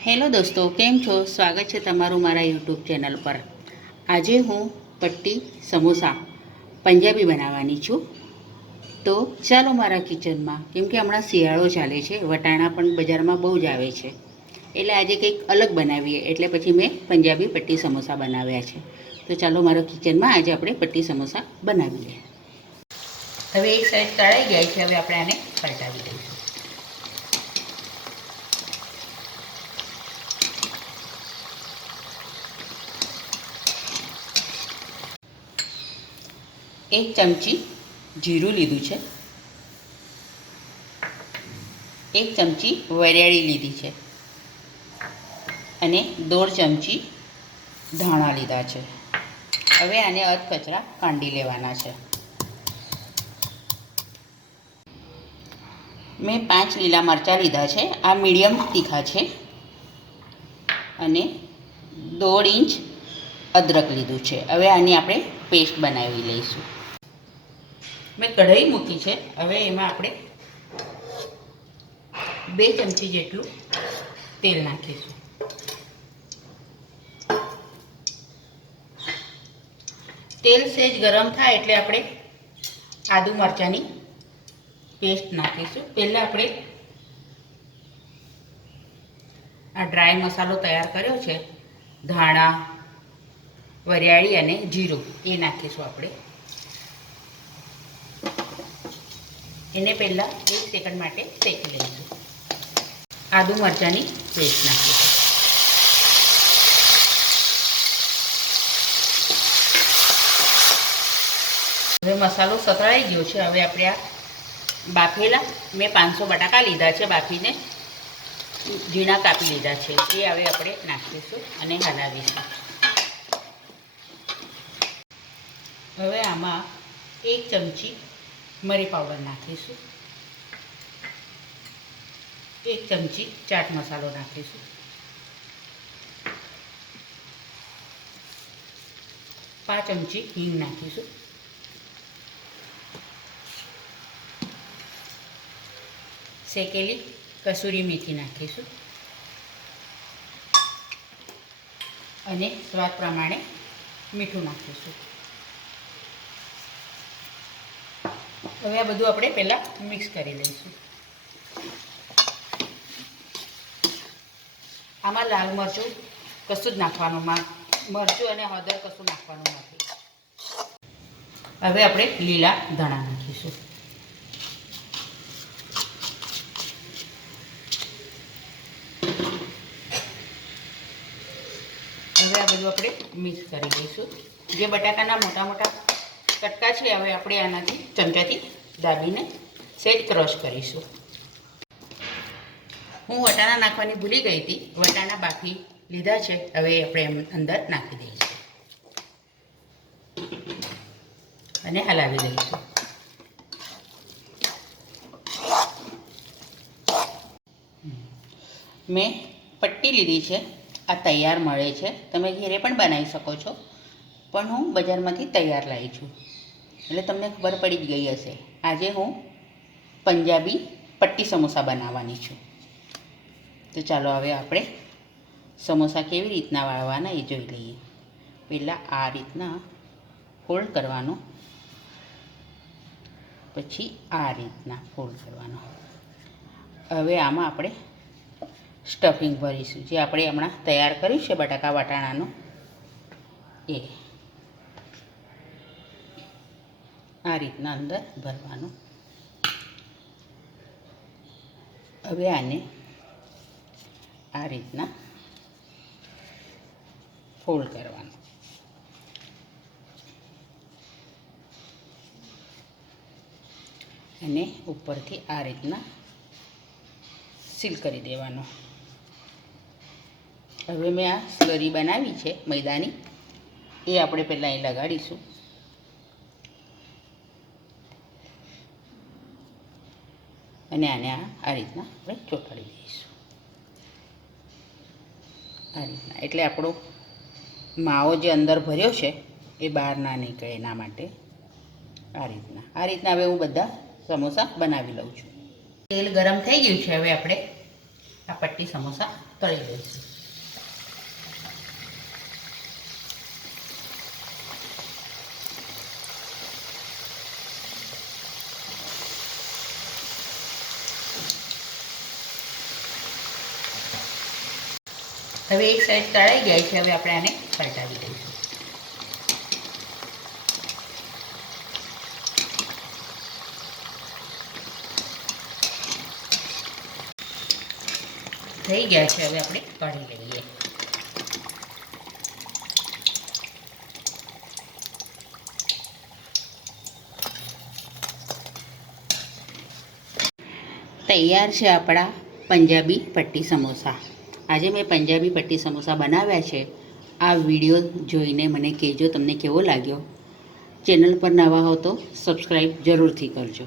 Hello દોસ્તો, કેમ છો? સ્વાગત છે તમારું મારા યુટ્યુબ ચેનલ પર। આજે હું પટ્ટી સમોસા પંજાબી બનાવવાની છું। તો ચાલો મારા કિચનમાં, કેમ કે હમણાં શિયાળો ચાલે છે, વટાણા પણ બજારમાં બહુ જ આવે છે, એટલે આજે કંઈક અલગ બનાવીએ, એટલે પછી મેં પંજાબી પટ્ટી સમોસા બનાવ્યા છે। તો ચાલો મારા કિચનમાં આજે આપણે પટ્ટી સમોસા બનાવીએ। હવે એક સાઈડ તળાઈ ગયા છે, હવે આપણે આને પલટાવી દઈશું। એક ચમચી જીરું લીધું છે, એક ચમચી વરિયાળી લીધી છે અને 1.5 ચમચી ધાણા લીધા છે। હવે આને અધકચરા કાંડી લેવાના છે। મેં 5 લીલા મરચાં લીધા છે, આ મીડિયમ તીખા છે, અને 1.5 ઇંચ અદરક લીધું છે। હવે આની આપણે પેસ્ટ બનાવી લઈશું। મેં કઢાઈ મૂકી છે, હવે એમાં આપણે 2 ચમચી જેટલું તેલ નાખીશું। તેલ સહેજ ગરમ થાય એટલે આપણે આદુ મરચાંની પેસ્ટ નાખીશું। પહેલાં આપણે આ ડ્રાય મસાલો તૈયાર કર્યો છે, ધાણા, વરિયાળી અને જીરું, એ નાખીશું આપણે। એને પહેલાં 1 સેકન્ડ માટે શેકી લઈશું। આદુ મરચાંની પેસ્ટ નાખીશું। હવે મસાલો સતળાઈ ગયો છે, હવે આપણે આ બાફેલા મેં 500 બટાકા લીધા છે, બાફીને ઝીણા કાપી લીધા છે, એ હવે આપણે નાખીશું અને હલાવીશું। હવે આમાં 1 ચમચી મરી પાવડર નાખીશું, 1 ચમચી ચાટ મસાલો નાખીશું, 5 ચમચી હિંગ નાખીશું, શેકેલી કસૂરી મેથી નાખીશું અને સ્વાદ પ્રમાણે મીઠું નાખીશું। હવે આ બધું આપણે પહેલાં મિક્સ કરી લઈશું। આમાં લાલ મરચું કશું જ નાખવાનું, મરચું અને હળદર કશું નાખવાનું નથી। હવે આપણે લીલા ધાણા નાખીશું। હવે આ બધું આપણે મિક્સ કરી દઈશું। જે બટાકાના મોટા મોટા કટકા છે, હવે આપણે આનાથી ચમચાથી દાબીને સહેજ ક્રશ કરીશું। હું વટાણા નાખવાની ભૂલી ગઈ હતી, વટાણા બાફી લીધા છે, હવે આપણે અંદર નાખી દઈશું અને હલાવી દઈશું। મેં પટ્ટી લીધી છે, આ તૈયાર મળે છે, તમે ઘરે પણ બનાવી શકો છો, પણ હું બજારમાંથી તૈયાર લાવી છું, એટલે તમને ખબર પડી જ ગઈ હશે। આજે હું પંજાબી પટ્ટી સમોસા બનાવવાની છું। તો ચાલો હવે આપણે સમોસા કેવી રીતના વાળવાના એ જોઈ લઈએ। પહેલાં આ રીતના ફોલ્ડ કરવાનો, પછી આ રીતના ફોલ્ડ કરવાનો। હવે આમાં આપણે સ્ટફિંગ ભરીશું, જે આપણે હમણાં તૈયાર કર્યું છે બટાકા વટાણાનું, એ આ રીતના અંદર ભરવાનું। હવે આને આ રીતના ફોલ્ડ કરવાનું અને ઉપરથી આ રીતના સીલ કરી દેવાનો। હવે મેં આ સ્લરી બનાવી છે મેદાની, એ આપણે પહેલાં અહીં લગાડીશું અને આને આ રીતના આપણે ચોંટાડી દઈશું, આ રીતના, એટલે આપણો માવો જે અંદર ભર્યો છે એ બહાર ના નીકળે એના માટે। આ રીતના હવે હું બધા સમોસા બનાવી લઉં છું। તેલ ગરમ થઈ ગયું છે, હવે આપણે આ પટ્ટી સમોસા તળી દઈશું. હવે એક સાઈડ તળાઈ ગયા છે, હવે આપણે આને પલટાવી દઈશું. થઈ ગયા છે, હવે આપણે કાઢી લઈએ. તૈયાર છે આપણા પંજાબી પટ્ટી સમોસા. આજે મેં પંજાબી પટ્ટી સમોસા બનાવ્યા છે. આ વિડીયો જોઈને મને કહેજો તમને કેવો લાગ્યો. ચેનલ પર નવા હો તો સબસ્ક્રાઈબ જરૂરથી કરજો.